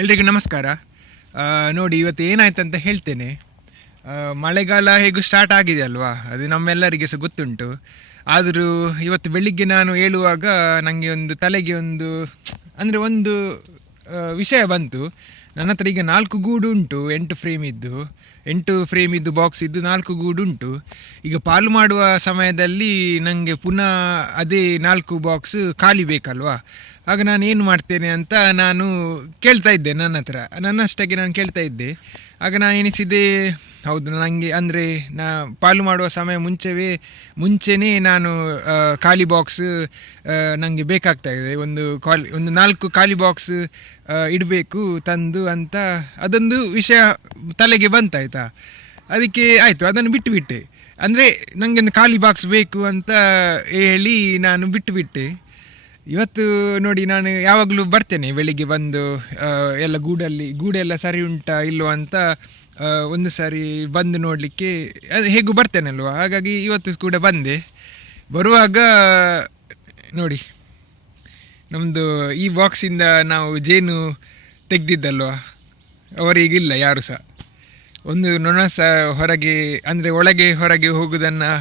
ಎಲ್ರಿಗೂ ನಮಸ್ಕಾರ. ನೋಡಿ ಇವತ್ತು ಏನಾಯ್ತಂತ ಹೇಳ್ತೇನೆ. ಮಳೆಗಾಲ ಹೇಗೂ ಸ್ಟಾರ್ಟ್ ಆಗಿದೆ ಅಲ್ವಾ, ಅದು ನಮ್ಮೆಲ್ಲರಿಗೆ ಸಹ ಗೊತ್ತುಂಟು. ಆದರೂ ಇವತ್ತು ಬೆಳಿಗ್ಗೆ ನಾನು ಹೇಳುವಾಗ ನನಗೆ ಒಂದು ತಲೆಗೆ ಒಂದು ವಿಷಯ ಬಂತು. ನನ್ನ ಹತ್ರ ಈಗ 4 ಗೂಡು ಉಂಟು, 8 ಫ್ರೇಮ್ ಇದ್ದು ಬಾಕ್ಸ್ ಇದ್ದು 4 ಗೂಡು ಉಂಟು. ಈಗ ಪಾಲು ಮಾಡುವ ಸಮಯದಲ್ಲಿ ನನಗೆ ಪುನಃ ಅದೇ 4 ಬಾಕ್ಸ್ ಖಾಲಿ ಬೇಕಲ್ವಾ. ಆಗ ನಾನು ಏನು ಮಾಡ್ತೇನೆ ಅಂತ ನಾನು ಕೇಳ್ತಾ ಇದ್ದೆ, ನನ್ನಷ್ಟಕ್ಕೆ ನಾನು ಕೇಳ್ತಾ ಇದ್ದೆ. ಆಗ ನಾನು ಎನಿಸಿದೆ, ಹೌದು ನನಗೆ ಅಂದರೆ ಪಾಲು ಮಾಡುವ ಸಮಯ ಮುಂಚೆನೇ ನಾನು ಖಾಲಿ ಬಾಕ್ಸ್ ನನಗೆ ಬೇಕಾಗ್ತಾ ಇದೆ. ಒಂದು 4 ಖಾಲಿ ಬಾಕ್ಸ್ ಇಡಬೇಕು ತಂದು ಅಂತ ಅದೊಂದು ವಿಷಯ ತಲೆಗೆ ಬಂತಾಯ್ತಾ. ಅದಕ್ಕೆ ಆಯಿತು, ಅದನ್ನು ಬಿಟ್ಟುಬಿಟ್ಟೆ. ಅಂದರೆ ನನಗೆ ಒಂದು ಖಾಲಿ ಬಾಕ್ಸ್ ಬೇಕು ಅಂತ ಹೇಳಿ ನಾನು ಬಿಟ್ಟುಬಿಟ್ಟೆ. ಇವತ್ತು ನೋಡಿ, ನಾನು ಯಾವಾಗಲೂ ಬರ್ತೇನೆ ಬೆಳಿಗ್ಗೆ ಬಂದು ಎಲ್ಲ ಗೂಡೆಲ್ಲ ಸರಿ ಉಂಟಾ ಇಲ್ಲೋ ಅಂತ ಒಂದು ಸಾರಿ ಬಂದು ನೋಡಲಿಕ್ಕೆ ಅದು ಹೇಗೂ ಬರ್ತೇನಲ್ವ. ಹಾಗಾಗಿ ಇವತ್ತು ಕೂಡ ಬಂದೆ. ಬರುವಾಗ ನೋಡಿ, ನಮ್ಮದು ಈ ಬಾಕ್ಸಿಂದ ನಾವು ಜೇನು ತೆಗೆದಿದ್ದಲ್ವ, ಅವರಿಗಿಲ್ಲ ಯಾರು ಸಹ. ಒಂದು ನೊಣ ಸಹ ಹೊರಗೆ ಅಂದರೆ ಹೊರಗೆ ಹೋಗೋದನ್ನು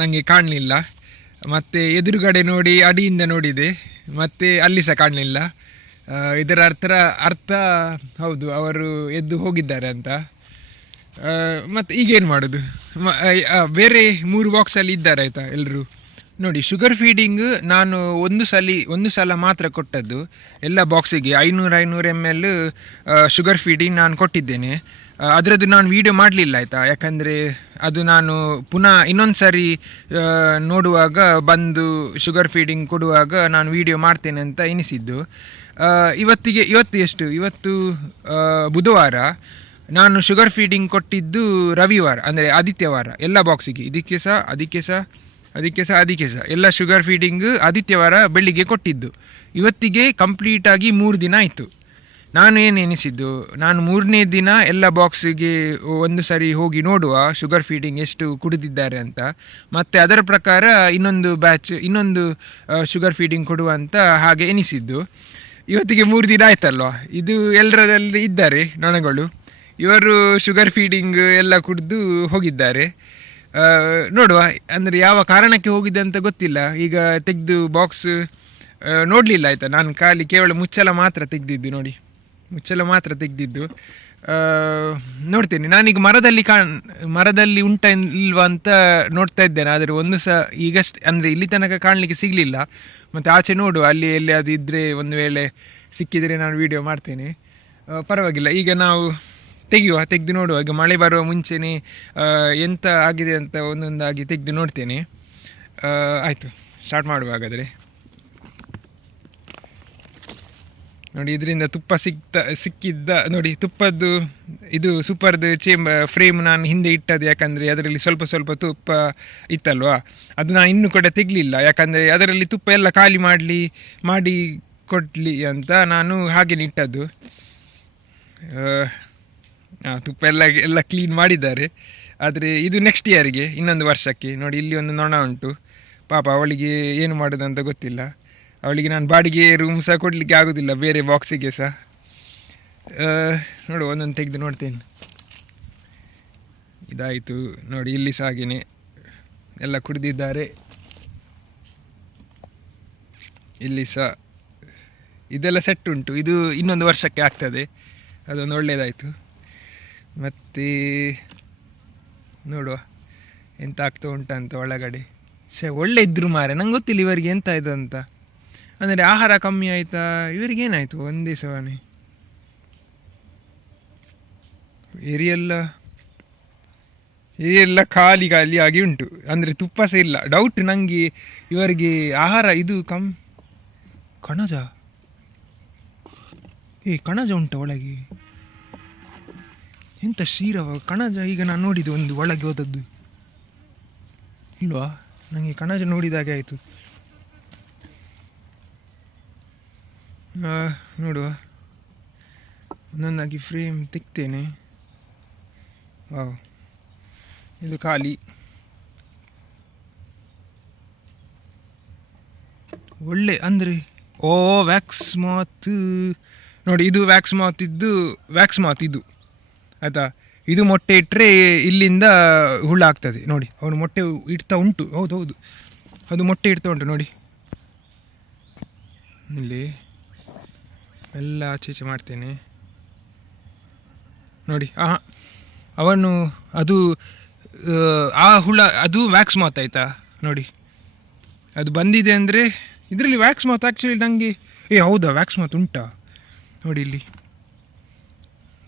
ನನಗೆ ಕಾಣಲಿಲ್ಲ. ಮತ್ತು ಎದುರುಗಡೆ ನೋಡಿ ಅಡಿಯಿಂದ ನೋಡಿದೆ, ಮತ್ತು ಅಲ್ಲಿ ಸಹ ಕಾಣಲಿಲ್ಲ. ಇದರ ಅರ್ಥ ಹೌದು, ಅವರು ಎದ್ದು ಹೋಗಿದ್ದಾರೆ ಅಂತ. ಮತ್ತು ಈಗೇನು ಮಾಡೋದು, ಬೇರೆ 3 ಬಾಕ್ಸಲ್ಲಿ ಇದ್ದಾರೆ ಆಯಿತಾ ಎಲ್ಲರೂ. ನೋಡಿ, ಶುಗರ್ ಫೀಡಿಂಗ್ ನಾನು ಒಂದು ಸಲ ಮಾತ್ರ ಕೊಟ್ಟದ್ದು ಎಲ್ಲ ಬಾಕ್ಸಿಗೆ 500 ml ಶುಗರ್ ಫೀಡಿಂಗ್ ನಾನು ಕೊಟ್ಟಿದ್ದೇನೆ. ಅದರದ್ದು ನಾನು ವೀಡಿಯೋ ಮಾಡಲಿಲ್ಲ ಆಯಿತಾ, ಯಾಕಂದರೆ ಅದು ನಾನು ಪುನಃ ಇನ್ನೊಂದು ಸಾರಿ ನೋಡುವಾಗ ಬಂದು ಶುಗರ್ ಫೀಡಿಂಗ್ ಕೊಡುವಾಗ ನಾನು ವೀಡಿಯೋ ಮಾಡ್ತೇನೆ ಅಂತ ಎನಿಸಿದ್ದು. ಇವತ್ತು ಬುಧವಾರ, ನಾನು ಶುಗರ್ ಫೀಡಿಂಗ್ ಕೊಟ್ಟಿದ್ದು ರವಿವಾರ ಅಂದರೆ ಆದಿತ್ಯವಾರ ಎಲ್ಲ ಬಾಕ್ಸಿಗೆ. ಅದಕ್ಕೆ ಸಹ ಎಲ್ಲ ಶುಗರ್ ಫೀಡಿಂಗ್ ಆದಿತ್ಯವಾರ ಬೆಳಿಗ್ಗೆ ಕೊಟ್ಟಿದ್ದು. ಇವತ್ತಿಗೆ ಕಂಪ್ಲೀಟಾಗಿ 3 ದಿನ ಆಯಿತು. ನಾನು ಏನು ಎನಿಸಿದ್ದು, ನಾನು 3ನೇ ದಿನ ಎಲ್ಲ ಬಾಕ್ಸಿಗೆ ಒಂದು ಸರಿ ಹೋಗಿ ನೋಡುವ ಶುಗರ್ ಫೀಡಿಂಗ್ ಎಷ್ಟು ಕುಡಿದಿದ್ದಾರೆ ಅಂತ, ಮತ್ತು ಅದರ ಪ್ರಕಾರ ಇನ್ನೊಂದು ಶುಗರ್ ಫೀಡಿಂಗ್ ಕೊಡುವ ಅಂತ ಹಾಗೆ ಎನಿಸಿದ್ದು. ಇವತ್ತಿಗೆ 3 ದಿನ ಆಯ್ತಲ್ವ. ಇದು ಎಲ್ಲರಲ್ಲಿ ಇದ್ದಾರೆ ನೊಣಗಳು. ಇವರು ಶುಗರ್ ಫೀಡಿಂಗ್ ಎಲ್ಲ ಕುಡಿದು ಹೋಗಿದ್ದಾರೆ. ನೋಡುವ, ಅಂದರೆ ಯಾವ ಕಾರಣಕ್ಕೆ ಹೋಗಿದೆ ಅಂತ ಗೊತ್ತಿಲ್ಲ. ಈಗ ತೆಗೆದು ಬಾಕ್ಸ್ ನೋಡಲಿಲ್ಲ ಆಯಿತಾ. ನಾನು ಕೇವಲ ಮುಚ್ಚಳ ಮಾತ್ರ ತೆಗೆದಿದ್ದು ನೋಡ್ತೇನೆ. ನಾನೀಗ ಮರದಲ್ಲಿ ಉಂಟ ಇಲ್ವಾ ಅಂತ ನೋಡ್ತಾ ಇದ್ದೇನೆ. ಆದರೆ ಒಂದು ಸಹ ಈಗಷ್ಟು ಅಂದರೆ ಇಲ್ಲಿ ತನಕ ಕಾಣಲಿಕ್ಕೆ ಸಿಗಲಿಲ್ಲ. ಮತ್ತು ಆಚೆ ನೋಡುವ, ಅಲ್ಲಿ ಎಲ್ಲಿ ಅದು ಇದ್ದರೆ ಒಂದು ವೇಳೆ ಸಿಕ್ಕಿದರೆ ನಾನು ವಿಡಿಯೋ ಮಾಡ್ತೇನೆ. ಪರವಾಗಿಲ್ಲ, ಈಗ ನಾವು ತೆಗೆದು ನೋಡುವ. ಈಗ ಮಳೆ ಬರುವ ಮುಂಚೆನೇ ಎಂತ ಆಗಿದೆ ಅಂತ ಒಂದೊಂದಾಗಿ ತೆಗೆದು ನೋಡ್ತೇನೆ. ಆಯಿತು, ಸ್ಟಾರ್ಟ್ ಮಾಡುವ ಹಾಗಾದರೆ. ನೋಡಿ, ಇದರಿಂದ ತುಪ್ಪ ಸಿಕ್ಕಿದ್ದ ನೋಡಿ, ತುಪ್ಪದ್ದು ಇದು ಸೂಪರ್ದು ಫ್ರೇಮ್ ನಾನು ಹಿಂದೆ ಇಟ್ಟದ್ದು. ಯಾಕಂದರೆ ಅದರಲ್ಲಿ ಸ್ವಲ್ಪ ತುಪ್ಪ ಇತ್ತಲ್ವಾ, ಅದು ನಾನು ಇನ್ನೂ ಕೂಡ ತೆಗಲಿಲ್ಲ. ಯಾಕಂದರೆ ಅದರಲ್ಲಿ ತುಪ್ಪ ಎಲ್ಲ ಖಾಲಿ ಮಾಡಿ ಕೊಡಲಿ ಅಂತ ನಾನು ಹಾಗೆ ಇಟ್ಟದ್ದು. ತುಪ್ಪ ಎಲ್ಲ ಕ್ಲೀನ್ ಮಾಡಿದ್ದಾರೆ. ಆದರೆ ಇದು ನೆಕ್ಸ್ಟ್ ಇಯರ್ಗೆ, ಇನ್ನೊಂದು ವರ್ಷಕ್ಕೆ. ನೋಡಿ, ಇಲ್ಲಿ ಒಂದು ನೊಣ ಉಂಟು, ಪಾಪ ಅವಳಿಗೆ ಏನು ಮಾಡೋದಂತ ಗೊತ್ತಿಲ್ಲ. ಅವಳಿಗೆ ನಾನು ಬಾಡಿಗೆ ರೂಮ್ ಸಹ ಕೊಡಲಿಕ್ಕೆ ಆಗೋದಿಲ್ಲ, ಬೇರೆ ಬಾಕ್ಸಿಗೆ ಸಹ. ನೋಡು, ಒಂದೊಂದು ತೆಗೆದು ನೋಡ್ತೇನೆ. ಇದಾಯಿತು ನೋಡಿ, ಇಲ್ಲಿ ಸಹ ಹಾಗೆಯೇ ಎಲ್ಲ ಕುಡಿದಿದ್ದಾರೆ. ಇಲ್ಲಿ ಸಹ ಇದೆಲ್ಲ ಸೆಟ್ ಉಂಟು. ಇದು ಇನ್ನೊಂದು ವರ್ಷಕ್ಕೆ ಆಗ್ತದೆ, ಅದೊಂದು ಒಳ್ಳೆಯದಾಯಿತು. ಮತ್ತು ನೋಡುವ ಎಂತ ಆಗ್ತಾ ಉಂಟಂತ ಒಳಗಡೆ. ಒಳ್ಳೆ ಇದ್ರು ಮಾರೆ, ನಂಗೆ ಗೊತ್ತಿಲ್ಲ ಇವರಿಗೆ ಎಂತ ಇದು ಅಂತ. ಅಂದರೆ ಆಹಾರ ಕಮ್ಮಿ ಆಯಿತಾ ಇವರಿಗೇನಾಯಿತು ಒಂದೇ ಸವನೇ. ಏರಿಯೆಲ್ಲ ಖಾಲಿ ಆಗಿ ಉಂಟು. ಅಂದರೆ ತುಪ್ಪ ಸಹ ಇಲ್ಲ. ಡೌಟ್ ನನಗೆ ಇವರಿಗೆ ಆಹಾರ ಇದು ಕಣಜ ಉಂಟ ಒಳಗೆ. ಎಂತ ಕ್ಷೀರವ ಕಣಜ. ಈಗ ನಾನು ನೋಡಿದ್ದು ಒಂದು ಒಳಗೆ ಹೋದದ್ದು ಇಲ್ವಾ, ನನಗೆ ಕಣಜ ನೋಡಿದಾಗೆ ಆಯಿತು. ನೋಡುವ, ಒಂದೊಂದಾಗಿ ಫ್ರೇಮ್ ತೆಗ್ತೇನೆ. ಇದು ಖಾಲಿ. ಒಳ್ಳೆ ಅಂದರೆ ವ್ಯಾಕ್ಸ್ ಮಾತ್ ನೋಡಿ ಇದು ವ್ಯಾಕ್ಸ್ ಮಾತ್ ಇದು ಆಯಿತಾ. ಇದು ಮೊಟ್ಟೆ ಇಟ್ಟರೆ ಇಲ್ಲಿಂದ ಹುಳ ಆಗ್ತದೆ ನೋಡಿ. ಅವನು ಮೊಟ್ಟೆ ಇಡ್ತಾ ಉಂಟು, ಹೌದು ಅದು ಮೊಟ್ಟೆ ಇಡ್ತಾ ಉಂಟು ನೋಡಿ. ಇಲ್ಲಿ ಎಲ್ಲ ಆಚೆ ಮಾಡ್ತೇನೆ ನೋಡಿ. ಅವನು ಅದು ಆ ಹುಳ ಅದು ವ್ಯಾಕ್ಸ್ ಮಾತ್ ಆಯಿತಾ ನೋಡಿ. ಅದು ಬಂದಿದೆ ಅಂದರೆ ಇದರಲ್ಲಿ ವ್ಯಾಕ್ಸ್ ಮಾತ್ ಆ್ಯಕ್ಚುಲಿ ನನಗೆ ಹೌದಾ ವ್ಯಾಕ್ಸ್ ಮಾತ್ ಉಂಟಾ ನೋಡಿ ಇಲ್ಲಿ.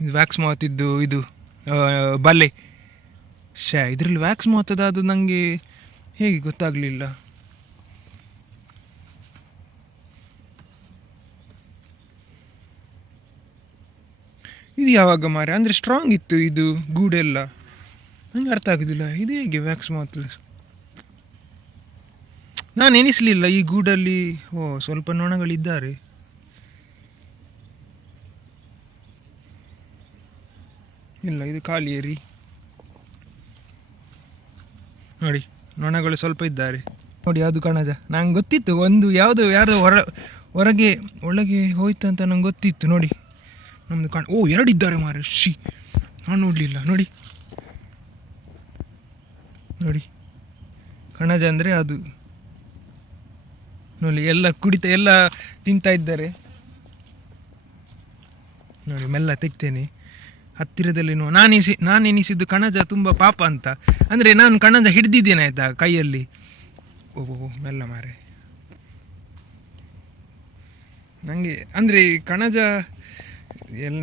ಇದು ವ್ಯಾಕ್ಸ್ ಮಾತ್ ಇದು ಬಲೆ ಇದರಲ್ಲಿ ವ್ಯಾಕ್ಸ್ ಮಾತ್ ಅದು ನನಗೆ ಹೇಗೆ ಗೊತ್ತಾಗಲಿಲ್ಲ. ಇದು ಯಾವಾಗ ಮಾರೆ ಅಂದರೆ ಸ್ಟ್ರಾಂಗ್ ಇತ್ತು ಇದು ಗೂಡೆಲ್ಲ, ನಂಗೆ ಅರ್ಥ ಆಗೋದಿಲ್ಲ ಇದು ಹೇಗೆ ವ್ಯಾಕ್ಸ್ ಮಾತು. ನಾನು ಎನಿಸಲಿಲ್ಲ ಈ ಗೂಡಲ್ಲಿ ಸ್ವಲ್ಪ ನೊಣಗಳಿದ್ದಾರೆ. ಇಲ್ಲ ಇದು ಖಾಲಿ ಏರಿ ನೋಡಿ, ನೊಣಗಳು ಸ್ವಲ್ಪ ಇದ್ದಾರೆ ನೋಡಿ. ಅದು ಕಣಜ ನಂಗೆ ಗೊತ್ತಿತ್ತು, ಒಂದು ಯಾರ್ದೋ ಒಳಗೆ ಹೋಯ್ತು ಅಂತ ನಂಗೆ ಗೊತ್ತಿತ್ತು ನೋಡಿ. ನಮ್ಮದು ಎರಡಿದ್ದಾರೆ ಮಾರೆ, ನಾನು ನೋಡಲಿಲ್ಲ ನೋಡಿ. ಕಣಜ ಅಂದರೆ ಅದು ನೋಡಿ, ಎಲ್ಲ ಎಲ್ಲ ತಿಂತಾ ಇದ್ದಾರೆ ನೋಡಿ. ಮೆಲ್ಲ ತೆಗ್ತೇನೆ ಹತ್ತಿರದಲ್ಲಿ. ನಾನು ಎನಿಸಿದ್ದು ಕಣಜ ತುಂಬ ಪಾಪ ಅಂತ, ಅಂದರೆ ನಾನು ಕಣಜ ಹಿಡ್ದಿದ್ದೇನೆ ಆಯಿತಾ ಕೈಯಲ್ಲಿ. ಮೆಲ್ಲ ಮಾರೆ. ನನಗೆ ಅಂದರೆ ಕಣಜ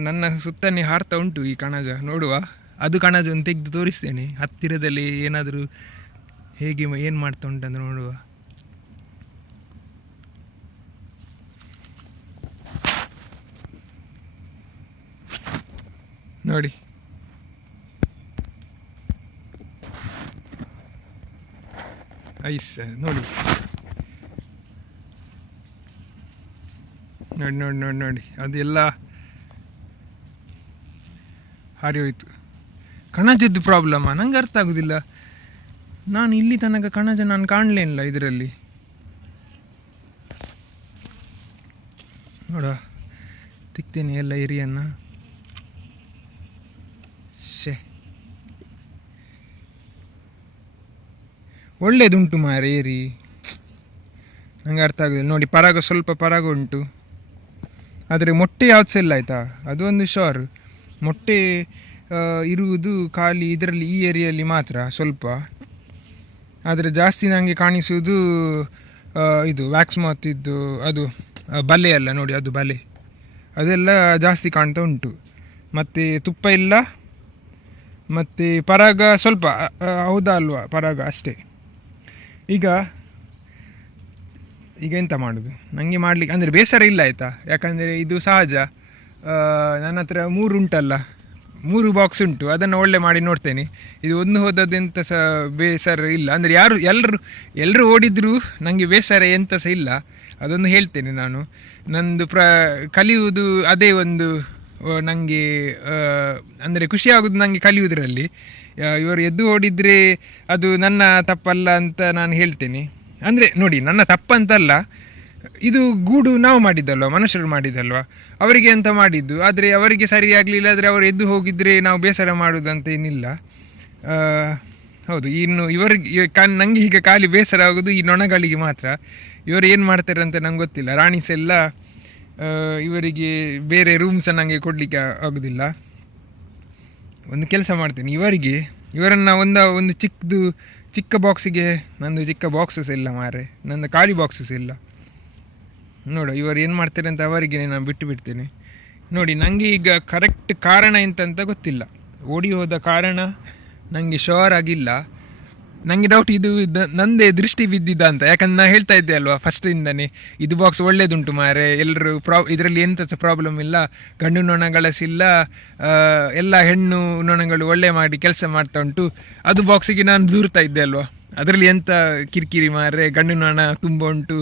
ನನ್ನ ಸುತ್ತನೇ ಹಾರ್ತಾ ಉಂಟು ಈ ಕಣಜ. ನೋಡುವ ಅದು ಕಣಜವನ್ನು ತೆಗೆದು ತೋರಿಸ್ತೇನೆ ಹತ್ತಿರದಲ್ಲಿ, ಏನಾದರೂ ಹೇಗೆ ಏನು ಮಾಡ್ತಾ ಉಂಟಂತ ನೋಡುವ. ನೋಡಿ ಐಸ್ ನೋಡಿ ಅದೆಲ್ಲ ಹಾರಿ ಹೋಯ್ತು. ಕಣಜದ್ದು ಪ್ರಾಬ್ಲಮ್ಮಾ ನಂಗೆ ಅರ್ಥ ಆಗೋದಿಲ್ಲ. ನಾನು ಇಲ್ಲಿ ತನಕ ಕಣಜ ನಾನು ಕಾಣಲೇ ಇಲ್ಲ ಇದರಲ್ಲಿ. ನೋಡ ತಿಕ್ತೇನೆ ಎಲ್ಲ ಏರಿಯನ್ನು. ಒಳ್ಳೇದುಂಟು ಮಾರೆ ಏರಿ, ನಂಗೆ ಅರ್ಥ ಆಗೋದಿಲ್ಲ ನೋಡಿ. ಸ್ವಲ್ಪ ಪರಾಗ ಉಂಟು, ಆದರೆ ಮೊಟ್ಟೆ ಯಾವ್ದು ಸಹ ಇಲ್ಲ ಆಯಿತಾ. ಅದು ಒಂದು ಶೋರ್ ಮೊಟ್ಟೆ ಇರುವುದು ಖಾಲಿ ಇದರಲ್ಲಿ ಈ ಏರಿಯಲ್ಲಿ ಮಾತ್ರ ಸ್ವಲ್ಪ. ಆದರೆ ಜಾಸ್ತಿ ನನಗೆ ಕಾಣಿಸುವುದು ಇದು ವ್ಯಾಕ್ಸ್ ಮಾತ್ ಇದ್ದು ಅದು ಬಲೆ ಅಲ್ಲ ನೋಡಿ, ಅದು ಬಲೆ ಅದೆಲ್ಲ ಜಾಸ್ತಿ ಕಾಣ್ತಾ ಉಂಟು. ಮತ್ತು ತುಪ್ಪ ಇಲ್ಲ, ಮತ್ತು ಪರಾಗ ಸ್ವಲ್ಪ ಹೌದಾ ಅಲ್ವಾ, ಪರಾಗ ಅಷ್ಟೇ. ಈಗ ಎಂತ ಮಾಡೋದು, ನನಗೆ ಮಾಡಲಿಕ್ಕೆ ಅಂದರೆ ಬೇಸರ ಇಲ್ಲ ಆಯಿತಾ. ಯಾಕಂದರೆ ಇದು ಸಹಜ. ನನ್ನ ಹತ್ರ 3 ಉಂಟಲ್ಲ, 3 ಬಾಕ್ಸ್ ಉಂಟು, ಅದನ್ನು ಒಳ್ಳೆ ಮಾಡಿ ನೋಡ್ತೇನೆ. ಇದು ಒಂದು ಹೋದದ್ದೆಂತ ಸಹ ಬೇಸರ ಇಲ್ಲ. ಅಂದರೆ ಎಲ್ಲರೂ ಓಡಿದ್ರು ನನಗೆ ಬೇಸರ ಎಂತ ಸಹ ಇಲ್ಲ. ಅದನ್ನು ಹೇಳ್ತೇನೆ ನಾನು. ನಂದು ಕಲಿಯುವುದು ಅದೇ ಒಂದು ನನಗೆ ಅಂದರೆ ಖುಷಿಯಾಗೋದು ನನಗೆ ಕಲಿಯುವುದರಲ್ಲಿ. ಇವರು ಎದ್ದು ಓಡಿದರೆ ಅದು ನನ್ನ ತಪ್ಪಲ್ಲ ಅಂತ ನಾನು ಹೇಳ್ತೇನೆ. ಅಂದರೆ ನೋಡಿ, ನನ್ನ ತಪ್ಪಂತಲ್ಲ, ಇದು ಗೂಡು ನಾವು ಮಾಡಿದ್ದಲ್ವ, ಮನುಷ್ಯರು ಮಾಡಿದ್ದಲ್ವ, ಅವರಿಗೆ ಅಂತ ಮಾಡಿದ್ದು. ಆದರೆ ಅವರಿಗೆ ಸರಿಯಾಗಲಿಲ್ಲ ಆದರೆ ಅವರು ಎದ್ದು ಹೋಗಿದ್ರೆ ನಾವು ಬೇಸರ ಮಾಡೋದಂತ ಏನಿಲ್ಲ. ಹೌದು, ಇನ್ನು ಇವರಿಗೆ ನನಗೆ ಈಗ ಖಾಲಿ ಬೇಸರ ಆಗೋದು ಈ ನೊಣಗಳಿಗೆ ಮಾತ್ರ. ಇವರು ಏನು ಮಾಡ್ತಾರೆ ಅಂತ ನಂಗೆ ಗೊತ್ತಿಲ್ಲ. ರಾಣಿಸ್ ಎಲ್ಲ ಇವರಿಗೆ ಬೇರೆ ರೂಮ್ಸ್ ನನಗೆ ಕೊಡಲಿಕ್ಕೆ ಆಗೋದಿಲ್ಲ. ಒಂದು ಕೆಲಸ ಮಾಡ್ತೀನಿ, ಇವರನ್ನು ಒಂದು ಚಿಕ್ಕ ಬಾಕ್ಸಿಗೆ, ನಂದು ಚಿಕ್ಕ ಬಾಕ್ಸಸ್ ಇಲ್ಲ ಮಾರೆ, ನನ್ನ ಖಾಲಿ ಬಾಕ್ಸಸ್ ಇಲ್ಲ. ನೋಡು ಇವರು ಏನು ಮಾಡ್ತಾರೆ ಅಂತ ಅವರಿಗೆ ನಾನು ಬಿಡ್ತೇನೆ. ನೋಡಿ, ನನಗೆ ಈಗ ಕರೆಕ್ಟ್ ಕಾರಣ ಎಂತಂತ ಗೊತ್ತಿಲ್ಲ. ಓಡಿ ಹೋದ ಕಾರಣ ನನಗೆ ಶೋರ್ ಆಗಿಲ್ಲ. ನನಗೆ ಡೌಟ್ ಇದು ನಂದೇ ದೃಷ್ಟಿ ಬಿದ್ದಿದ್ದ ಅಂತ. ಯಾಕಂದ್ರೆ ನಾನು ಹೇಳ್ತಾ ಇದ್ದೆ ಅಲ್ವಾ ಫಸ್ಟಿಂದನೇ, ಇದು ಬಾಕ್ಸ್ ಒಳ್ಳೇದುಂಟು ಮಾರೆ, ಎಲ್ಲರೂ ಇದರಲ್ಲಿ ಎಂತ ಸಹ ಪ್ರಾಬ್ಲಮ್ ಇಲ್ಲ, ಗಂಡು ನೊಣಗಳಸಿಲ್ಲ, ಎಲ್ಲ ಹೆಣ್ಣು ನೊಣಗಳು ಒಳ್ಳೆ ಮಾಡಿ ಕೆಲಸ ಮಾಡ್ತಾ ಉಂಟು. ಅದು ಬಾಕ್ಸಿಗೆ ನಾನು ದೂರ್ತಾ ಇದ್ದೆ ಅಲ್ವಾ, ಅದರಲ್ಲಿ ಎಂತ ಕಿರಿಕಿರಿ ಮಾರೆ, ಗಂಡು ನೊಣ ತುಂಬ ಉಂಟು,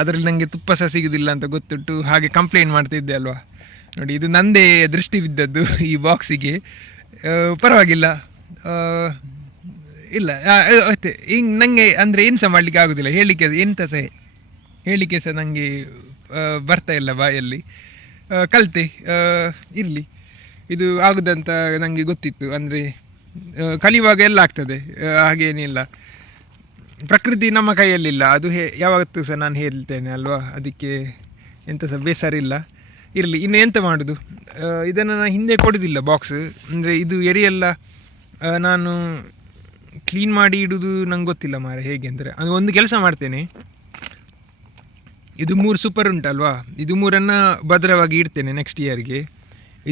ಅದರಲ್ಲಿ ನನಗೆ ತುಪ್ಪ ಸಹ ಸಿಗೋದಿಲ್ಲ ಅಂತ ಗೊತ್ತುಂಟು, ಹಾಗೆ ಕಂಪ್ಲೇಂಟ್ ಮಾಡ್ತಿದ್ದೆ ಅಲ್ವಾ. ನೋಡಿ, ಇದು ನಂದೇ ದೃಷ್ಟಿ ಬಿದ್ದದ್ದು ಈ ಬಾಕ್ಸಿಗೆ. ಪರವಾಗಿಲ್ಲ, ಇಲ್ಲ ಆಯ್ತು. ಹಿಂಗೆ ನನಗೆ ಅಂದರೆ ಏನು ಸಹ ಮಾಡಲಿಕ್ಕೆ ಆಗೋದಿಲ್ಲ, ಹೇಳಲಿಕ್ಕೆ ಎಂತ ಸಹ ಹೇಳಲಿಕ್ಕೆ ಸಹ ನನಗೆ ಬರ್ತಾ ಇಲ್ಲ ಬಾಯಲ್ಲಿ. ಕಲಿತೆ. ಇರಲಿ, ಇದು ಆಗುದಂತ ನನಗೆ ಗೊತ್ತಿತ್ತು. ಅಂದರೆ ಕಲಿಯುವಾಗ ಎಲ್ಲ ಆಗ್ತದೆ, ಹಾಗೇನಿಲ್ಲ. ಪ್ರಕೃತಿ ನಮ್ಮ ಕೈಯಲ್ಲಿಲ್ಲ, ಅದು ಯಾವತ್ತೂ ಸಹ ನಾನು ಹೇಳ್ತೇನೆ ಅಲ್ವಾ. ಅದಕ್ಕೆ ಎಂಥ ಸಹ ಬೇಸರ ಇಲ್ಲ. ಇರಲಿ, ಇನ್ನು ಎಂತ ಮಾಡೋದು. ಇದನ್ನು ನಾನು ಹಿಂದೆ ಕೊಡೋದಿಲ್ಲ ಬಾಕ್ಸ್. ಅಂದರೆ ಇದು ಎರಿಯೆಲ್ಲ ನಾನು ಕ್ಲೀನ್ ಮಾಡಿ ಇಡೋದು ನಂಗೆ ಗೊತ್ತಿಲ್ಲ ಮಾರೆ ಹೇಗೆ ಅಂದರೆ. ಅದು ಒಂದು ಕೆಲಸ ಮಾಡ್ತೇನೆ, ಇದು 3 ಸೂಪರ್ ಉಂಟಲ್ವಾ, ಇದು 3 ಭದ್ರವಾಗಿ ಇಡ್ತೇನೆ ನೆಕ್ಸ್ಟ್ ಇಯರ್ಗೆ.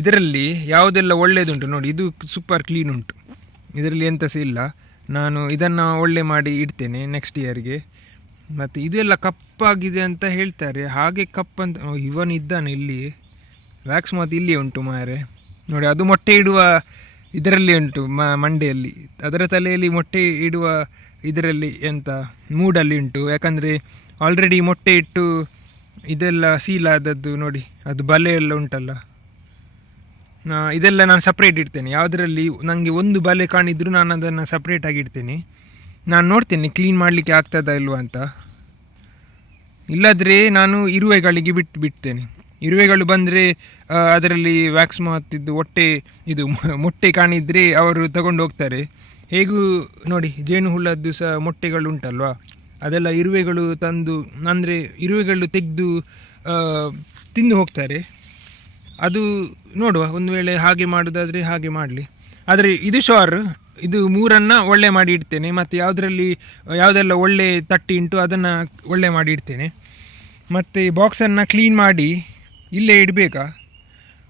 ಇದರಲ್ಲಿ ಯಾವುದೆಲ್ಲ ಒಳ್ಳೇದುಂಟು ನೋಡಿ, ಇದು ಸೂಪರ್ ಕ್ಲೀನ್ ಉಂಟು, ಇದರಲ್ಲಿ ಎಂಥ ಸಹ ಇಲ್ಲ. ನಾನು ಇದನ್ನು ಒಳ್ಳೆ ಮಾಡಿ ಇಡ್ತೇನೆ ನೆಕ್ಸ್ಟ್ ಇಯರ್ಗೆ. ಮತ್ತು ಇದೆಲ್ಲ ಕಪ್ಪಾಗಿದೆ ಅಂತ ಹೇಳ್ತಾರೆ, ಹಾಗೆ ಕಪ್ಪಂತ ಇವನ್ ಇದ್ದಾನೆ ಇಲ್ಲಿ. ವ್ಯಾಕ್ಸ್ ಮತ್ತು ಇಲ್ಲಿ ಉಂಟು ಮಾರೆ ನೋಡಿ, ಅದು ಮೊಟ್ಟೆ ಇಡುವ ಇದರಲ್ಲಿ ಉಂಟು, ಮಂಡೆಯಲ್ಲಿ, ಅದರ ತಲೆಯಲ್ಲಿ ಮೊಟ್ಟೆ ಇಡುವ ಇದರಲ್ಲಿ ಎಂಥ ಮೂಡಲ್ಲಿ ಉಂಟು. ಯಾಕಂದರೆ ಆಲ್ರೆಡಿ ಮೊಟ್ಟೆ ಇಟ್ಟು ಇದೆಲ್ಲ ಸೀಲ್ ಆದದ್ದು ನೋಡಿ, ಅದು ಬಲೆ ಎಲ್ಲ ಉಂಟಲ್ಲ, ಇದೆಲ್ಲ ನಾನು ಸಪ್ರೇಟ್ ಇಡ್ತೇನೆ. ಯಾವುದರಲ್ಲಿ ನನಗೆ ಒಂದು ಬಲೆ ಕಾಣಿದ್ರು ನಾನು ಅದನ್ನು ಸಪ್ರೇಟಾಗಿ ಇಡ್ತೇನೆ. ನಾನು ನೋಡ್ತೇನೆ ಕ್ಲೀನ್ ಮಾಡಲಿಕ್ಕೆ ಆಗ್ತದಾ ಇಲ್ವಾ ಅಂತ. ಇಲ್ಲದ್ರೆ ನಾನು ಇರುವೆಗಳಿಗೆ ಬಿಡ್ತೇನೆ. ಇರುವೆಗಳು ಬಂದರೆ ಅದರಲ್ಲಿ ವ್ಯಾಕ್ಸ್ ಮಾತಿದ್ದು ಮೊಟ್ಟೆ ಕಾಣಿದರೆ ಅವರು ತಗೊಂಡು ಹೋಗ್ತಾರೆ. ಹೇಗೂ ನೋಡಿ, ಜೇನು ಹುಳದ್ದು ಸಹ ಮೊಟ್ಟೆಗಳು ಉಂಟಲ್ವಾ, ಅದೆಲ್ಲ ಇರುವೆಗಳು ತಂದು, ಅಂದರೆ ಇರುವೆಗಳು ತೆಗೆದು ತಿಂದು ಹೋಗ್ತಾರೆ. ಅದು ನೋಡುವ, ಒಂದು ವೇಳೆ ಹಾಗೆ ಮಾಡೋದಾದರೆ ಹಾಗೆ ಮಾಡಲಿ. ಆದರೆ ಇದು ಶೋರ್, ಇದು 3 ಒಳ್ಳೆ ಮಾಡಿ ಇಡ್ತೇನೆ. ಮತ್ತು ಯಾವುದೆಲ್ಲ ಒಳ್ಳೆ ತಟ್ಟಿ ಉಂಟು ಅದನ್ನು ಒಳ್ಳೆ ಮಾಡಿ ಇಡ್ತೇನೆ. ಮತ್ತು ಬಾಕ್ಸನ್ನು ಕ್ಲೀನ್ ಮಾಡಿ ಇಲ್ಲೇ ಇಡಬೇಕಾ.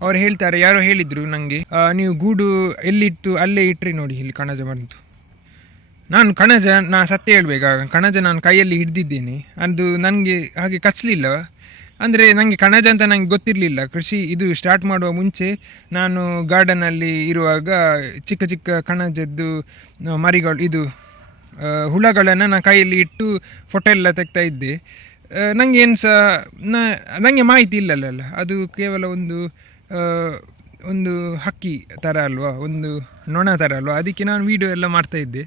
ಅವ್ರು ಹೇಳ್ತಾರೆ, ಯಾರೋ ಹೇಳಿದರು ನನಗೆ, ನೀವು ಗೂಡು ಎಲ್ಲಿತ್ತು ಅಲ್ಲೇ ಇಟ್ಟರೆ ನೋಡಿ, ಇಲ್ಲಿ ಕಣಜ ಬಂತು. ನಾನು ಸತ್ಯ ಹೇಳ್ಬೇಕಾ, ಕಣಜ ನಾನು ಕೈಯಲ್ಲಿ ಹಿಡ್ದಿದ್ದೇನೆ. ಅದು ನನಗೆ ಹಾಗೆ ಕಚ್ಚಲಿಲ್ಲ. ಅಂದರೆ ನನಗೆ ಕಣಜ ಅಂತ ನನಗೆ ಗೊತ್ತಿರಲಿಲ್ಲ. ಕೃಷಿ ಇದು ಸ್ಟಾರ್ಟ್ ಮಾಡುವ ಮುಂಚೆ ನಾನು ಗಾರ್ಡನಲ್ಲಿ ಇರುವಾಗ ಚಿಕ್ಕ ಚಿಕ್ಕ ಕಣಜದ್ದು ಮರಿಗಳು, ಇದು ಹುಳಗಳನ್ನು ನಾನು ಕೈಯಲ್ಲಿ ಇಟ್ಟು ಫೋಟೋ ಎಲ್ಲ ತೆಗ್ತಾ ಇದ್ದೆ. ನನಗೆ ಏನು ಸಹ ನನಗೆ ಮಾಹಿತಿ ಇಲ್ಲಲ್ಲ, ಅದು ಕೇವಲ ಒಂದು ಹಕ್ಕಿ ಥರ ಅಲ್ವಾ, ಒಂದು ನೊಣ ಥರ ಅಲ್ವಾ, ಅದಕ್ಕೆ ನಾನು ವೀಡಿಯೋ ಎಲ್ಲ ಮಾಡ್ತಾಯಿದ್ದೆ.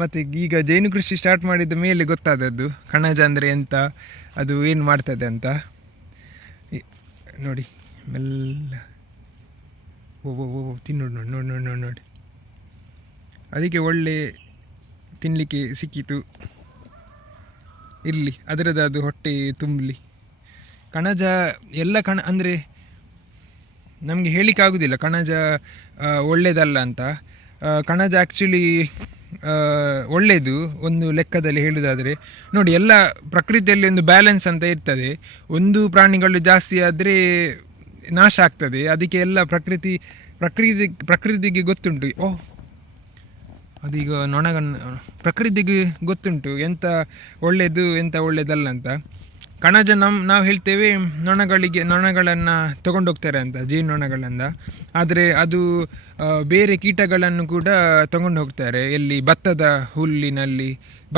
ಮತ್ತು ಈಗ ಜೇನು ಕೃಷಿ ಸ್ಟಾರ್ಟ್ ಮಾಡಿದ ಮೇಲೆ ಗೊತ್ತಾದದ್ದು ಕಣಜ ಅಂದರೆ ಎಂತ, ಅದು ಏನು ಮಾಡ್ತದೆ ಅಂತ. ನೋಡಿ ಮೆಲ್ಲ ನೋಡಿ, ಅದಕ್ಕೆ ಒಳ್ಳೆ ತಿನ್ನಲಿಕ್ಕೆ ಸಿಕ್ಕಿತು. ಇರಲಿ, ಅದರದ್ದು ಹೊಟ್ಟೆ ತುಂಬಲಿ. ಕಣಜ ಎಲ್ಲ ಅಂದರೆ ನಮಗೆ ಹೇಳಿಕ್ಕಾಗೋದಿಲ್ಲ ಕಣಜ ಒಳ್ಳೆಯದಲ್ಲ ಅಂತ. ಕಣಜ ಆ್ಯಕ್ಚುಲಿ ಒಳ್ಳೆಯದು ಒಂದು ಲೆಕ್ಕದಲ್ಲಿ ಹೇಳೋದಾದರೆ. ನೋಡಿ, ಎಲ್ಲ ಪ್ರಕೃತಿಯಲ್ಲಿ ಒಂದು ಬ್ಯಾಲೆನ್ಸ್ ಅಂತ ಇರ್ತದೆ. ಒಂದು ಪ್ರಾಣಿಗಳು ಜಾಸ್ತಿ ಆದರೆ ನಾಶ ಆಗ್ತದೆ. ಅದಕ್ಕೆ ಎಲ್ಲ ಪ್ರಕೃತಿಗೆ ಗೊತ್ತುಂಟು. ಅದೀಗ ಪ್ರಕೃತಿಗೆ ಗೊತ್ತುಂಟು ಎಂಥ ಒಳ್ಳೆಯದು ಎಂಥ ಒಳ್ಳೆಯದಲ್ಲ ಅಂತ. ಕಣಜ ನಾವು ಹೇಳ್ತೇವೆ ನೊಣಗಳನ್ನು ತಗೊಂಡೋಗ್ತಾರೆ ಅಂತ, ಜೇನು ನೊಣಗಳನ್ನು. ಆದರೆ ಅದು ಬೇರೆ ಕೀಟಗಳನ್ನು ಕೂಡ ತಗೊಂಡು ಹೋಗ್ತಾರೆ. ಎಲ್ಲಿ ಭತ್ತದ ಹುಲ್ಲಿನಲ್ಲಿ,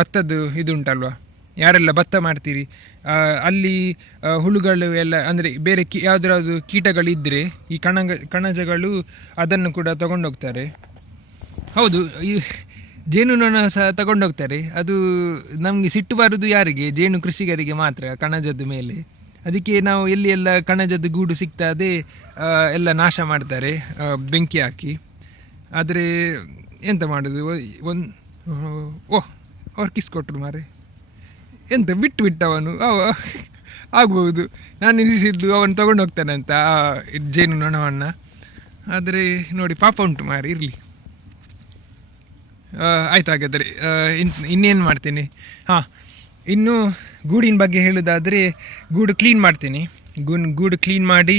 ಭತ್ತದ ಇದುಂಟಲ್ವ, ಯಾರೆಲ್ಲ ಭತ್ತ ಮಾಡ್ತೀರಿ ಅಲ್ಲಿ ಹುಳುಗಳು ಎಲ್ಲ, ಅಂದರೆ ಬೇರೆ ಯಾವುದಾದ್ರು ಕೀಟಗಳಿದ್ದರೆ ಈ ಕಣಜಗಳು ಅದನ್ನು ಕೂಡ ತಗೊಂಡೋಗ್ತಾರೆ. ಹೌದು, ಈ ಜೇನುನೊಣ ಸಹ ತಗೊಂಡೋಗ್ತಾರೆ. ಅದು ನಮಗೆ ಸಿಟ್ಟು ಬರೋದು ಯಾರಿಗೆ? ಜೇನು ಕೃಷಿಕರಿಗೆ ಮಾತ್ರ, ಕಣಜದ ಮೇಲೆ. ಅದಕ್ಕೆ ನಾವು ಎಲ್ಲಿ ಎಲ್ಲ ಕಣಜದ ಗೂಡು ಸಿಗ್ತದೆ ಎಲ್ಲ ನಾಶ ಮಾಡ್ತಾರೆ ಬೆಂಕಿ ಹಾಕಿ. ಆದರೆ ಎಂತ ಮಾಡೋದು, ಅವ್ರು ಕಿಸ್ ಕೊಟ್ಟರು ಮಾರೆ, ಎಂತ ಬಿಟ್ಟವನು ಆಗ್ಬೋದು. ನಾನು ನಿಲ್ಲಿಸಿದ್ದು ಅವನು ತಗೊಂಡು ಹೋಗ್ತಾನೆ ಅಂತ ಜೇನು ನೊಣವನ್ನು. ಆದರೆ ನೋಡಿ, ಪಾಪ ಉಂಟು ಮಾರೆ. ಇರಲಿ, ಆಯ್ತು. ಹಾಗಾದರೆ ಇನ್ನೇನು ಮಾಡ್ತೀನಿ. ಇನ್ನು ಗೂಡಿನ ಬಗ್ಗೆ ಹೇಳೋದಾದರೆ, ಗೂಡು ಕ್ಲೀನ್ ಮಾಡ್ತೀನಿ. ಗೂಡು ಕ್ಲೀನ್ ಮಾಡಿ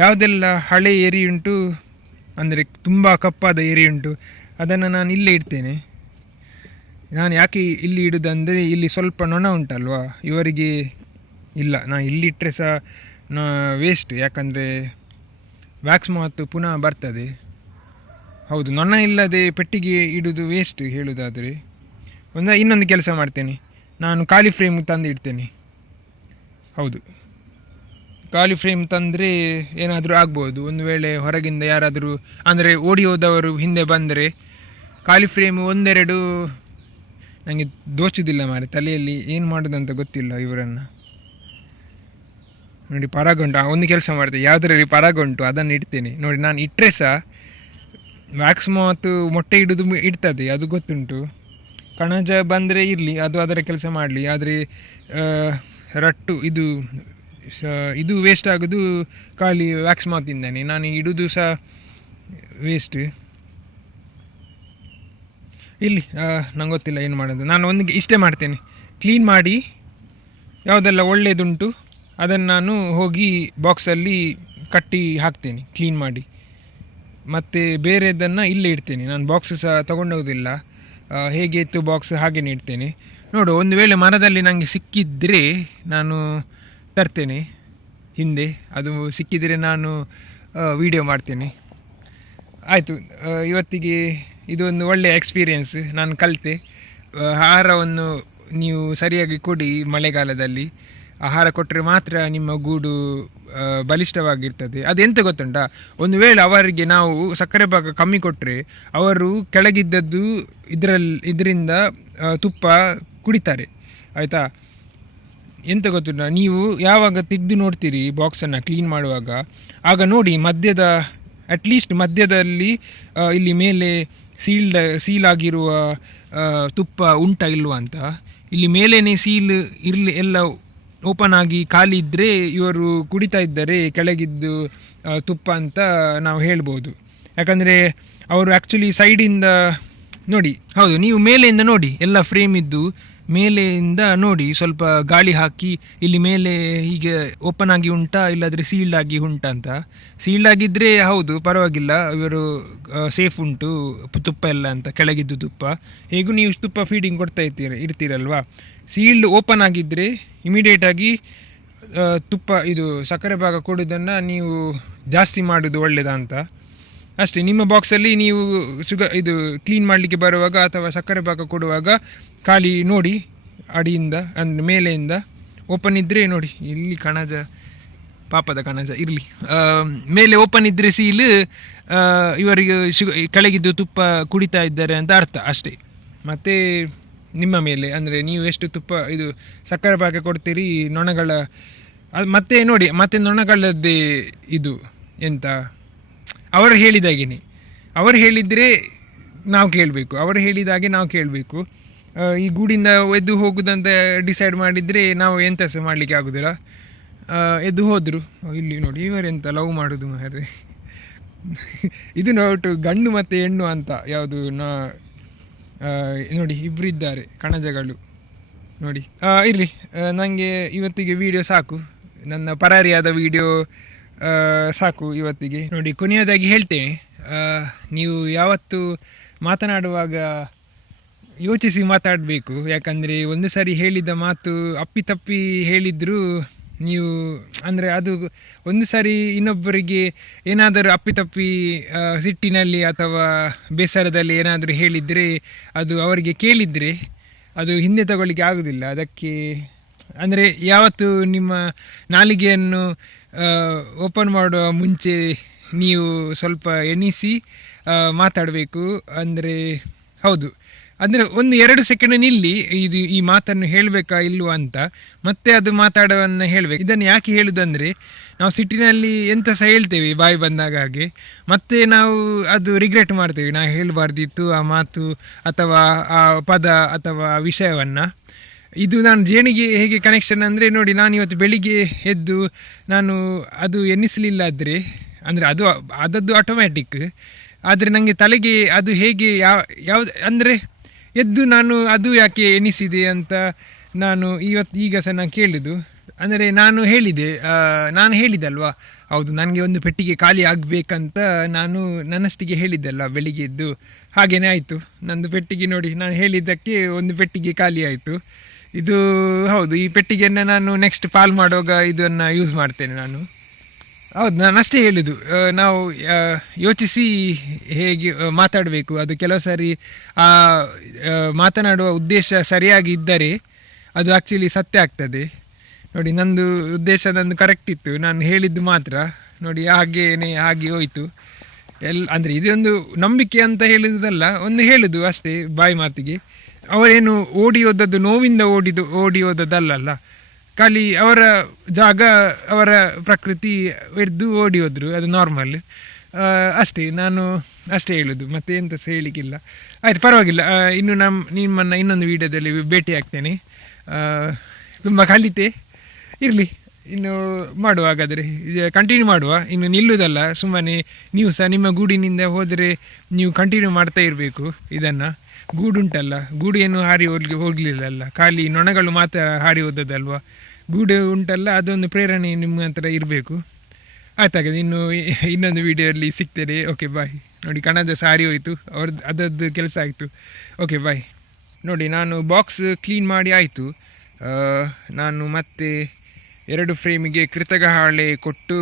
ಯಾವುದೆಲ್ಲ ಹಳೆ ಏರಿ ಉಂಟು, ಅಂದರೆ ತುಂಬ ಕಪ್ಪಾದ ಏರಿ ಉಂಟು, ಅದನ್ನು ನಾನು ಇಲ್ಲೇ ಇಡ್ತೇನೆ. ನಾನು ಯಾಕೆ ಇಲ್ಲಿ ಇಡೋದಂದರೆ, ಇಲ್ಲಿ ಸ್ವಲ್ಪ ನೊಣ ಉಂಟಲ್ವಾ ಇವರಿಗೆ. ಇಲ್ಲ, ನಾನು ಇಲ್ಲಿಟ್ಟರೆ ಸಹ ವೇಸ್ಟ್, ಯಾಕಂದರೆ ವ್ಯಾಕ್ಸ್ ಮತ್ತು ಪುನಃ ಬರ್ತದೆ. ಹೌದು, ನೊಣ ಇಲ್ಲದೆ ಪೆಟ್ಟಿಗೆ ಇಡೋದು ವೇಸ್ಟ್ ಹೇಳೋದಾದರೆ. ಇನ್ನೊಂದು ಕೆಲಸ ಮಾಡ್ತೇನೆ, ನಾನು ಖಾಲಿ ಫ್ರೇಮ್ ತಂದು ಇಡ್ತೇನೆ. ಹೌದು, ಖಾಲಿ ಫ್ರೇಮ್ ತಂದರೆ ಏನಾದರೂ ಆಗ್ಬೋದು. ಒಂದು ವೇಳೆ ಹೊರಗಿಂದ ಯಾರಾದರೂ, ಅಂದರೆ ಓಡಿ ಹೋದವರು ಹಿಂದೆ ಬಂದರೆ, ಖಾಲಿ ಫ್ರೇಮ್ 1-2 ನನಗೆ ದೋಚುವುದಿಲ್ಲ ಮಾರೆ. ತಲೆಯಲ್ಲಿ ಏನು ಮಾಡೋದಂತ ಗೊತ್ತಿಲ್ಲ ಇವರನ್ನು. ನೋಡಿ ಪರಾಗುಂಟು, ಒಂದು ಕೆಲಸ ಮಾಡ್ತೇನೆ, ಯಾವುದರಲ್ಲಿ ಪರಾಗುಂಟು ಅದನ್ನು ಇಡ್ತೇನೆ ನೋಡಿ. ನಾನು ಇಟ್ಟರೆ ಸಹ ವ್ಯಾಕ್ಸ್ ಮಾತು ಮೊಟ್ಟೆ ಇಡೋದು ಇಡ್ತದೆ, ಅದು ಗೊತ್ತುಂಟು. ಕಣಜ ಬಂದರೆ ಇರಲಿ, ಅದು ಅದರ ಕೆಲಸ ಮಾಡಲಿ. ಆದರೆ ರಟ್ಟು ಇದು ವೇಸ್ಟ್ ಆಗೋದು ಖಾಲಿ ವ್ಯಾಕ್ಸ್ ಮಾತಿಂದಾನೆ. ನಾನು ಇಡೋದು ಸಹ ವೇಸ್ಟ್. ಇಲ್ಲಿ ನಂಗೆ ಗೊತ್ತಿಲ್ಲ ಏನು ಮಾಡೋದು. ನಾನು ಒಂದು ಇಷ್ಟೇ ಮಾಡ್ತೇನೆ, ಕ್ಲೀನ್ ಮಾಡಿ ಯಾವುದೆಲ್ಲ ಒಳ್ಳೆಯದುಂಟು ಅದನ್ನು ನಾನು ಹೋಗಿ ಬಾಕ್ಸಲ್ಲಿ ಕಟ್ಟಿ ಹಾಕ್ತೇನೆ ಕ್ಲೀನ್ ಮಾಡಿ. ಮತ್ತು ಬೇರೆದನ್ನು ಇಲ್ಲೇ ಇಡ್ತೇನೆ. ನಾನು ಬಾಕ್ಸ್ ಸಹ ತೊಗೊಂಡೋಗೋದಿಲ್ಲ, ಹೇಗೆ ಇತ್ತು ಬಾಕ್ಸ್ ಹಾಗೇ ಇಡ್ತೇನೆ. ನೋಡು, ಒಂದು ವೇಳೆ ಮರದಲ್ಲಿ ನನಗೆ ಸಿಕ್ಕಿದರೆ ನಾನು ತರ್ತೇನೆ ಹಿಂದೆ. ಅದು ಸಿಕ್ಕಿದರೆ ನಾನು ವಿಡಿಯೋ ಮಾಡ್ತೇನೆ. ಆಯಿತು, ಇವತ್ತಿಗೆ ಇದೊಂದು ಒಳ್ಳೆಯ ಎಕ್ಸ್ಪೀರಿಯೆನ್ಸ್. ನಾನು ಕಲಿತೆ ಆಹಾರವನ್ನು ನೀವು ಸರಿಯಾಗಿ ಕೊಡಿ. ಮಳೆಗಾಲದಲ್ಲಿ ಆಹಾರ ಕೊಟ್ಟರೆ ಮಾತ್ರ ನಿಮ್ಮ ಗೂಡು ಬಲಿಷ್ಠವಾಗಿರ್ತದೆ. ಅದೆಂತ ಗೊತ್ತುಂಟಾ, ಒಂದು ವೇಳೆ ಅವರಿಗೆ ನಾವು ಸಕ್ಕರೆ ಭಾಗ ಕಮ್ಮಿ ಕೊಟ್ಟರೆ ಅವರು ಕೆಳಗಿದ್ದದ್ದು ಇದರಿಂದ ತುಪ್ಪ ಕುಡಿತಾರೆ, ಆಯಿತಾ. ಎಂತ ಗೊತ್ತುಂಟಾ, ನೀವು ಯಾವಾಗ ತೆಗೆದು ನೋಡ್ತೀರಿ ಬಾಕ್ಸನ್ನು ಕ್ಲೀನ್ ಮಾಡುವಾಗ, ಆಗ ನೋಡಿ ಅಟ್ಲೀಸ್ಟ್ ಮಧ್ಯದಲ್ಲಿ ಇಲ್ಲಿ ಮೇಲೆ ಸೀಲ್ ಆಗಿರುವ ತುಪ್ಪ ಉಂಟಾ ಇಲ್ವಾ ಅಂತ. ಇಲ್ಲಿ ಮೇಲೇ ಸೀಲ್ ಇರಲಿ, ಎಲ್ಲ ಓಪನ್ ಆಗಿ ಖಾಲಿ ಇದ್ದರೆ ಇವರು ಕುಡಿತಾ ಇದ್ದಾರೆ ಕೆಳಗಿದ್ದು ತುಪ್ಪ ಅಂತ ನಾವು ಹೇಳ್ಬೋದು. ಯಾಕಂದರೆ ಅವರು ಆ್ಯಕ್ಚುಲಿ ಸೈಡಿಂದ ನೋಡಿ, ಹೌದು, ನೀವು ಮೇಲೆಯಿಂದ ನೋಡಿ, ಎಲ್ಲ ಫ್ರೇಮ್ ಇದ್ದು ಮೇಲೆಯಿಂದ ನೋಡಿ, ಸ್ವಲ್ಪ ಗಾಳಿ ಹಾಕಿ ಇಲ್ಲಿ ಮೇಲೆ ಹೀಗೆ ಓಪನ್ ಆಗಿ ಉಂಟಾ ಇಲ್ಲಾದರೆ ಸೀಲ್ಡ್ ಆಗಿ ಉಂಟಾ ಅಂತ. ಸೀಲ್ಡ್ ಆಗಿದ್ದರೆ ಹೌದು ಪರವಾಗಿಲ್ಲ, ಇವರು ಸೇಫ್ ಉಂಟು ತುಪ್ಪ ಎಲ್ಲ ಅಂತ, ಕೆಳಗಿದ್ದು ತುಪ್ಪ. ಹೇಗೂ ನೀವು ತುಪ್ಪ ಫೀಡಿಂಗ್ ಕೊಡ್ತಾ ಇರ್ತೀರಲ್ವಾ. ಸೀಲ್ಡ್ ಓಪನ್ ಆಗಿದ್ದರೆ ಇಮಿಡಿಯೇಟಾಗಿ ತುಪ್ಪ ಇದು ಸಕ್ಕರೆ ಭಾಗ ಕೊಡೋದನ್ನು ನೀವು ಜಾಸ್ತಿ ಮಾಡೋದು ಒಳ್ಳೆಯದಾ ಅಂತ ಅಷ್ಟೇ. ನಿಮ್ಮ ಬಾಕ್ಸಲ್ಲಿ ನೀವು ಇದು ಕ್ಲೀನ್ ಮಾಡಲಿಕ್ಕೆ ಬರುವಾಗ ಅಥವಾ ಸಕ್ಕರೆ ಭಾಗ ಕೊಡುವಾಗ ಖಾಲಿ ನೋಡಿ, ಅಡಿಯಿಂದ ಅಂದರೆ ಮೇಲೆಯಿಂದ ಓಪನ್ ಇದ್ದರೆ ನೋಡಿ, ಇಲ್ಲಿ ಕಣಜ, ಪಾಪದ ಕಣಜ ಇರಲಿ, ಮೇಲೆ ಓಪನ್ ಇದ್ದರೆ ಸೀಲ್ ಇವರಿಗೆ ಕೆಳಗಿದ್ದು ತುಪ್ಪ ಕುಡಿತಾ ಇದ್ದಾರೆ ಅಂತ ಅರ್ಥ ಅಷ್ಟೇ. ಮತ್ತು ನಿಮ್ಮ ಮೇಲೆ, ಅಂದರೆ ನೀವು ಎಷ್ಟು ತುಪ್ಪ ಇದು ಸಕ್ಕರೆ ಭಾಗ ಕೊಡ್ತೀರಿ ನೊಣಗಳ ಮತ್ತೆ ನೋಡಿ, ಮತ್ತೆ ನೊಣಗಳದ್ದೇ ಇದು ಎಂತ, ಅವರು ಹೇಳಿದಾಗೇನೆ, ಅವರು ಹೇಳಿದರೆ ನಾವು ಕೇಳಬೇಕು, ಅವರು ಹೇಳಿದಾಗೆ ನಾವು ಕೇಳಬೇಕು. ಈ ಗೂಡಿಂದ ಎದ್ದು ಹೋಗೋದಂತ ಡಿಸೈಡ್ ಮಾಡಿದರೆ ನಾವು ಎಂತ ಸಹ ಮಾಡಲಿಕ್ಕೆ ಆಗೋದಿಲ್ಲ. ಎದ್ದು ಹೋದರು. ಇಲ್ಲಿ ನೋಡಿ, ಇವರೆಂತ ಲವ್ ಮಾಡೋದು ಮಾರ್ರೆ. ಇದು ನೋಟು ಗಂಡು ಮತ್ತು ಹೆಣ್ಣು ಅಂತ ಯಾವುದು ನೋಡಿ, ಇಬ್ಬರು ಇದ್ದಾರೆ ಕಣಜಗಳು ನೋಡಿ. ಇರಲಿ, ನನಗೆ ಇವತ್ತಿಗೆ ವಿಡಿಯೋ ಸಾಕು, ನನ್ನ ಪರಾರಿಯಾದ ವಿಡಿಯೋ ಸಾಕು ಇವತ್ತಿಗೆ. ನೋಡಿ, ಕೊನೆಯದಾಗಿ ಹೇಳ್ತೇನೆ, ನೀವು ಯಾವತ್ತು ಮಾತನಾಡುವಾಗ ಯೋಚಿಸಿ ಮಾತಾಡಬೇಕು. ಯಾಕಂದರೆ ಒಂದು ಸಾರಿ ಹೇಳಿದ ಮಾತು ಅಪ್ಪಿತಪ್ಪಿ ಹೇಳಿದರೂ ನೀವು, ಅಂದರೆ ಅದು ಒಂದು ಸಾರಿ ಇನ್ನೊಬ್ಬರಿಗೆ ಏನಾದರೂ ಅಪ್ಪಿತಪ್ಪಿ ಸಿಟ್ಟಿನಲ್ಲಿ ಅಥವಾ ಬೇಸರದಲ್ಲಿ ಏನಾದರೂ ಹೇಳಿದರೆ ಅದು ಅವರಿಗೆ ಕೇಳಿದರೆ ಅದು ಹಿಂದೆ ತಗೊಳ್ಳಿಕ್ಕೆ ಆಗೋದಿಲ್ಲ. ಅದಕ್ಕೆ ಅಂದರೆ ಯಾವತ್ತು ನಿಮ್ಮ ನಾಲಿಗೆಯನ್ನು ಓಪನ್ ಮಾಡುವ ಮುಂಚೆ ನೀವು ಸ್ವಲ್ಪ ಎಣಿಸಿ ಮಾತಾಡಬೇಕು. ಅಂದರೆ ಹೌದು, ಅಂದರೆ 1-2 ಸೆಕೆಂಡ್ ನಿಲ್ಲಿ, ಈ ಮಾತನ್ನು ಹೇಳಬೇಕಾ ಇಲ್ವಾ ಅಂತ, ಮತ್ತೆ ಅದು ಮಾತಾಡೋವನ್ನು ಹೇಳಬೇಕು. ಇದನ್ನು ಯಾಕೆ ಹೇಳೋದಂದರೆ, ನಾವು ಸಿಟ್ಟಿನಲ್ಲಿ ಎಂತ ಸಹ ಹೇಳ್ತೇವೆ ಬಾಯಿ ಬಂದಾಗ ಹಾಗೆ, ಮತ್ತೆ ನಾವು ಅದು ರಿಗ್ರೆಟ್ ಮಾಡ್ತೇವೆ, ನಾವು ಹೇಳಬಾರ್ದಿತ್ತು ಆ ಮಾತು ಅಥವಾ ಆ ಪದ ಅಥವಾ ಆ ವಿಷಯವನ್ನು. ಇದು ನಾನು ಜೇನಿಗೆ ಹೇಗೆ ಕನೆಕ್ಷನ್ ಅಂದರೆ ನೋಡಿ, ನಾನು ಇವತ್ತು ಬೆಳಿಗ್ಗೆ ಎದ್ದು ನಾನು ಅದು ಎನ್ನಿಸಲಿಲ್ಲ ಆದರೆ, ಅಂದರೆ ಅದದ್ದು ಆಟೋಮ್ಯಾಟಿಕ್. ಆದರೆ ನನಗೆ ತಲೆಗೆ ಅದು ಹೇಗೆ ಯಾವ್ದು ಅಂದರೆ ಎದ್ದು ನಾನು ಅದು ಯಾಕೆ ಎನಿಸಿದೆ ಅಂತ ನಾನು ಈಗ ಸಹ ನಾನು ಕೇಳಿದ್ದು. ಅಂದರೆ ನಾನು ಹೇಳಿದ್ದಲ್ವಾ, ಹೌದು, ನನಗೆ ಒಂದು ಪೆಟ್ಟಿಗೆ ಖಾಲಿ ಆಗಬೇಕಂತ ನಾನು ನನ್ನಷ್ಟಿಗೆ ಹೇಳಿದ್ದಲ್ಲ ಬೆಳಿಗ್ಗೆ ಎದ್ದು. ಹಾಗೇ ಆಯಿತು, ನಂದು ಪೆಟ್ಟಿಗೆ ನೋಡಿ, ನಾನು ಹೇಳಿದ್ದಕ್ಕೆ ಒಂದು ಪೆಟ್ಟಿಗೆ ಖಾಲಿ ಆಯಿತು. ಇದು ಹೌದು, ಈ ಪೆಟ್ಟಿಗೆಯನ್ನು ನಾನು ನೆಕ್ಸ್ಟ್ ಪಾಲ್ ಮಾಡುವಾಗ ಇದನ್ನು ಯೂಸ್ ಮಾಡ್ತೇನೆ ನಾನು. ಹೌದು, ನಾನು ಅಷ್ಟೇ ಹೇಳೋದು, ನಾವು ಯೋಚಿಸಿ ಹೇಗೆ ಮಾತಾಡಬೇಕು. ಅದು ಕೆಲವು ಸಾರಿ ಮಾತನಾಡುವ ಉದ್ದೇಶ ಸರಿಯಾಗಿ ಇದ್ದರೆ ಅದು ಆ್ಯಕ್ಚುಲಿ ಸತ್ಯ ಆಗ್ತದೆ. ನೋಡಿ, ನಂದು ಉದ್ದೇಶ ಕರೆಕ್ಟ್ ಇತ್ತು, ನಾನು ಹೇಳಿದ್ದು ಮಾತ್ರ ನೋಡಿ ಹಾಗೆ ಹೋಯಿತು ಅಂದರೆ ಇದೊಂದು ನಂಬಿಕೆ ಅಂತ ಹೇಳುವುದಲ್ಲ, ಒಂದು ಹೇಳೋದು ಅಷ್ಟೇ ಬಾಯಿ ಮಾತಿಗೆ. ಅವರೇನು ಓಡಿ ಹೋದದ್ದು ನೋವಿಂದ ಓಡಿ ಹೋದದ್ದಲ್ಲ, ಖಾಲಿ ಅವರ ಜಾಗ ಅವರ ಪ್ರಕೃತಿ ಹಿಡ್ದು ಓಡಿ ಹೋದ್ರು, ಅದು ನಾರ್ಮಲ್. ಅಷ್ಟೇ, ನಾನು ಅಷ್ಟೇ ಹೇಳೋದು, ಮತ್ತೆ ಎಂತ ಸಹ ಹೇಳಲಿಕ್ಕಿಲ್ಲ. ಆಯ್ತು, ಪರವಾಗಿಲ್ಲ. ಇನ್ನು ನಿಮ್ಮನ್ನು ಇನ್ನೊಂದು ವೀಡಿಯೋದಲ್ಲಿ ಭೇಟಿ ಆಗ್ತೇನೆ. ತುಂಬ ಕಲಿತೆ, ಇರಲಿ, ಇನ್ನು ಮಾಡುವ. ಹಾಗಾದರೆ ಕಂಟಿನ್ಯೂ ಮಾಡುವ, ಇನ್ನು ನಿಲ್ಲುವುದಲ್ಲ. ಸುಮ್ಮನೆ ನೀವು ಸಹ ನಿಮ್ಮ ಗೂಡಿನಿಂದ ಹೋದರೆ ನೀವು ಕಂಟಿನ್ಯೂ ಮಾಡ್ತಾ ಇರಬೇಕು ಇದನ್ನು. ಗೂಡುಂಟಲ್ಲ, ಗೂಡು ಏನು ಹಾರಿ ಹೋಗಲಿಲ್ಲಲ್ಲ, ಖಾಲಿ ನೊಣಗಳು ಮಾತ್ರ ಹಾರಿ ಹೋದದಲ್ವ. ಗೂಡು ಉಂಟಲ್ಲ, ಅದೊಂದು ಪ್ರೇರಣೆ ನಿಮ್ಮ ಹತ್ರ ಇರಬೇಕು. ಆಯ್ತಾಗದು, ಇನ್ನೊಂದು ವೀಡಿಯೋಲ್ಲಿ ಸಿಗ್ತೇನೆ. ಓಕೆ, ಬಾಯ್. ನೋಡಿ, ಕಣಜ ಸಾರಿ ಹೋಯಿತು, ಅದರದ್ದು ಕೆಲಸ ಆಯಿತು. ಓಕೆ, ಬಾಯ್. ನೋಡಿ, ನಾನು ಬಾಕ್ಸ್ ಕ್ಲೀನ್ ಮಾಡಿ ಆಯಿತು. ನಾನು ಮತ್ತೆ 2 ಫ್ರೇಮಿಗೆ ಕೃತಕ ಹಾಳೆ ಕೊಟ್ಟು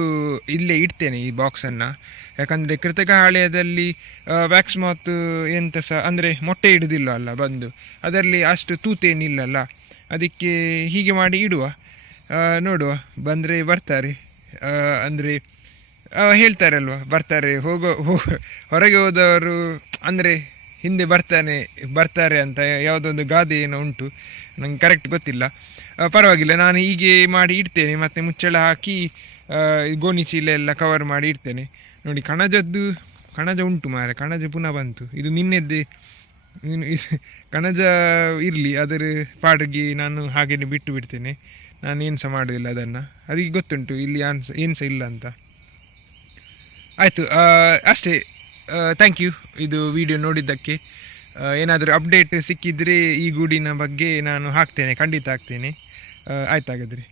ಇಲ್ಲೇ ಇಡ್ತೇನೆ ಈ ಬಾಕ್ಸನ್ನು. ಯಾಕಂದರೆ ಕೃತಕ ಹಾಳೆಯದಲ್ಲಿ ವ್ಯಾಕ್ಸ್ ಮಾತ್ ಎಂತ ಸಹ ಅಂದರೆ ಮೊಟ್ಟೆ ಇಡುವುದಿಲ್ಲ ಅಲ್ಲ ಬಂದು, ಅದರಲ್ಲಿ ಅಷ್ಟು ತೂತೇನಿಲ್ಲಲ್ಲ, ಅದಕ್ಕೆ ಹೀಗೆ ಮಾಡಿ ಇಡುವ. ನೋಡುವ, ಬಂದರೆ ಬರ್ತಾರೆ. ಅಂದರೆ ಹೇಳ್ತಾರಲ್ವ, ಹೊರಗೆ ಹೋದವರು ಅಂದರೆ ಹಿಂದೆ ಬರ್ತಾರೆ ಅಂತ ಯಾವುದೊಂದು ಗಾದೆ ಏನೋ ಉಂಟು, ನಂಗೆ ಕರೆಕ್ಟ್ ಗೊತ್ತಿಲ್ಲ. ಪರವಾಗಿಲ್ಲ, ನಾನು ಹೀಗೆ ಮಾಡಿ ಇಡ್ತೇನೆ. ಮತ್ತು ಮುಚ್ಚಳ ಹಾಕಿ ಗೋಣಿ ಚೀಲ ಎಲ್ಲ ಕವರ್ ಮಾಡಿ ಇಡ್ತೇನೆ. ನೋಡಿ, ಕಣಜ ಉಂಟು ಮಾರೆ, ಕಣಜ ಪುನಃ ಬಂತು. ಇದು ನಿನ್ನೆದ್ದೇ. ಕಣಜ ಇರಲಿ, ಅದರ ಪಾಡಿಗೆ ನಾನು ಹಾಗೇನೆ ಬಿಟ್ಟು ಬಿಡ್ತೇನೆ. ನಾನು ಏನು ಸಹ ಮಾಡೋದಿಲ್ಲ ಅದನ್ನು, ಅದಕ್ಕೆ ಗೊತ್ತುಂಟು ಇಲ್ಲಿ ಏನು ಸಹ ಇಲ್ಲ ಅಂತ. ಆಯಿತು, ಅಷ್ಟೇ. ಥ್ಯಾಂಕ್ ಯು ಇದು ವಿಡಿಯೋ ನೋಡಿದ್ದಕ್ಕೆ. ಏನಾದರೂ ಅಪ್ಡೇಟ್ ಸಿಕ್ಕಿದರೆ ಈ ಗೂಡಿನ ಬಗ್ಗೆ ನಾನು ಹಾಕ್ತೇನೆ, ಖಂಡಿತ ಹಾಕ್ತೇನೆ. ಆಯ್ತಾಗಾದರೆ.